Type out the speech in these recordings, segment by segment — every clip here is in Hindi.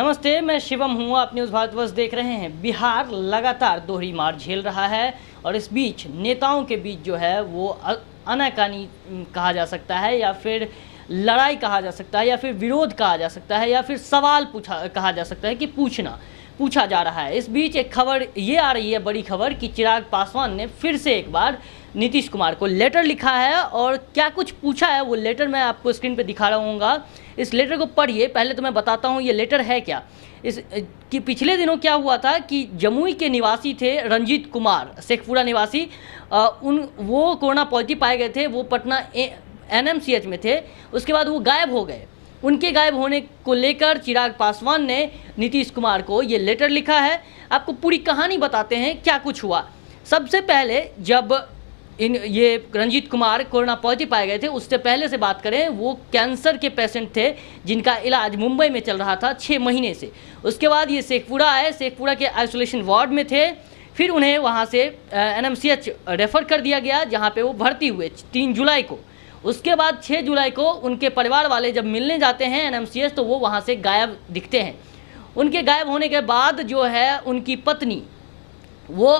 नमस्ते, मैं शिवम हूँ। आप न्यूज़ भारतवर्ष देख रहे हैं। बिहार लगातार दोहरी मार झेल रहा है और इस बीच नेताओं के बीच जो है वो आनाकानी कहा जा सकता है या फिर लड़ाई कहा जा सकता है या फिर विरोध कहा जा सकता है या फिर सवाल कहा जा सकता है कि पूछा जा रहा है। इस बीच एक खबर ये आ रही है, बड़ी खबर, कि चिराग पासवान ने फिर से एक बार नीतीश कुमार को लेटर लिखा है और क्या कुछ पूछा है वो लेटर मैं आपको स्क्रीन पे दिखा रहा हूँ। इस लेटर को पढ़िए। पहले तो मैं बताता हूँ ये लेटर है क्या। कि पिछले दिनों क्या हुआ था कि जमुई के निवासी थे रंजीत कुमार, शेखपुरा निवासी, वो कोरोना पॉजिटिव पाए गए थे। वो पटना NMCH में थे। उसके बाद वो गायब हो गए। उनके गायब होने को लेकर चिराग पासवान ने नीतीश कुमार को ये लेटर लिखा है। आपको पूरी कहानी बताते हैं क्या कुछ हुआ। सबसे पहले जब ये रंजीत कुमार कोरोना पॉजिटिव पाए गए थे, उससे पहले से बात करें, वो कैंसर के पेशेंट थे जिनका इलाज मुंबई में चल रहा था 6 महीने से। उसके बाद ये शेखपुरा आए, शेखपुरा के आइसोलेशन वार्ड में थे। फिर उन्हें वहाँ से NMCH रेफ़र कर दिया गया, जहाँ पे वो भर्ती हुए 3 जुलाई को। उसके बाद 6 जुलाई को उनके परिवार वाले जब मिलने जाते हैं NMCH, तो वो वहाँ से गायब दिखते हैं। उनके गायब होने के बाद जो है उनकी पत्नी वो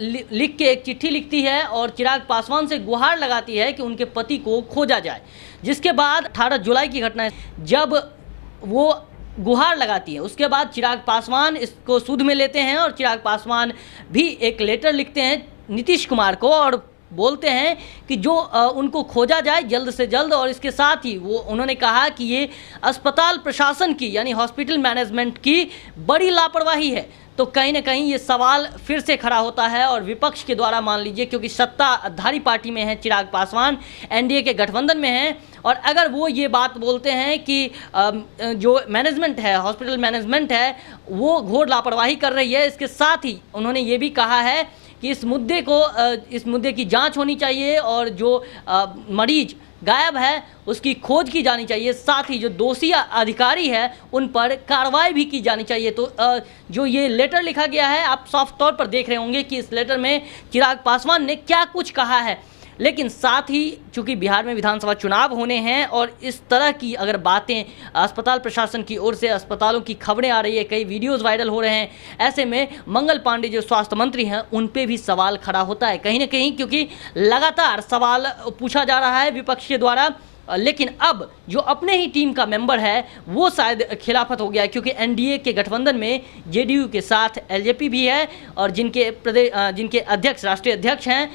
लिख के एक चिट्ठी लिखती है और चिराग पासवान से गुहार लगाती है कि उनके पति को खोजा जाए। जिसके बाद 18 जुलाई की घटना है, जब वो गुहार लगाती है, उसके बाद चिराग पासवान इसको सुध में लेते हैं और चिराग पासवान भी एक लेटर लिखते हैं नीतीश कुमार को और बोलते हैं कि जो उनको खोजा जाए जल्द से जल्द। और इसके साथ ही वो उन्होंने कहा कि ये अस्पताल प्रशासन की, यानी हॉस्पिटल मैनेजमेंट की बड़ी लापरवाही है। तो कहीं ना कहीं ये सवाल फिर से खड़ा होता है और विपक्ष के द्वारा, मान लीजिए, क्योंकि सत्ताधारी पार्टी में है चिराग पासवान, NDA के गठबंधन में हैं, और अगर वो ये बात बोलते हैं कि जो मैनेजमेंट है, हॉस्पिटल मैनेजमेंट है, वो घोर लापरवाही कर रही है। इसके साथ ही उन्होंने ये भी कहा है कि इस मुद्दे की जांच होनी चाहिए और जो मरीज गायब है उसकी खोज की जानी चाहिए। साथ ही जो दोषी अधिकारी है उन पर कार्रवाई भी की जानी चाहिए। तो जो ये लेटर लिखा गया है, आप साफ तौर पर देख रहे होंगे कि इस लेटर में चिराग पासवान ने क्या कुछ कहा है। लेकिन साथ ही चूंकि बिहार में विधानसभा चुनाव होने हैं और इस तरह की अगर बातें अस्पताल प्रशासन की ओर से, अस्पतालों की खबरें आ रही है, कई वीडियोस वायरल हो रहे हैं, ऐसे में मंगल पांडे जो स्वास्थ्य मंत्री हैं उन पे भी सवाल खड़ा होता है कहीं ना कहीं, क्योंकि लगातार सवाल पूछा जा रहा है विपक्ष के द्वारा। लेकिन अब जो अपने ही टीम का मेंबर है वो शायद खिलाफत हो गया है, क्योंकि NDA के गठबंधन में JDU के साथ LJP भी है और जिनके अध्यक्ष, राष्ट्रीय अध्यक्ष हैं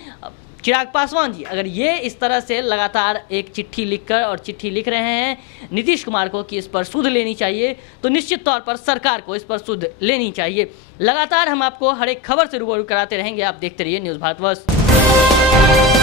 चिराग पासवान जी। अगर ये इस तरह से लगातार एक चिट्ठी लिख रहे हैं नीतीश कुमार को कि इस पर सुध लेनी चाहिए, तो निश्चित तौर पर सरकार को इस पर सुध लेनी चाहिए। लगातार हम आपको हर एक खबर से रूबरू कराते रहेंगे। आप देखते रहिए न्यूज़ भारतवर्ष।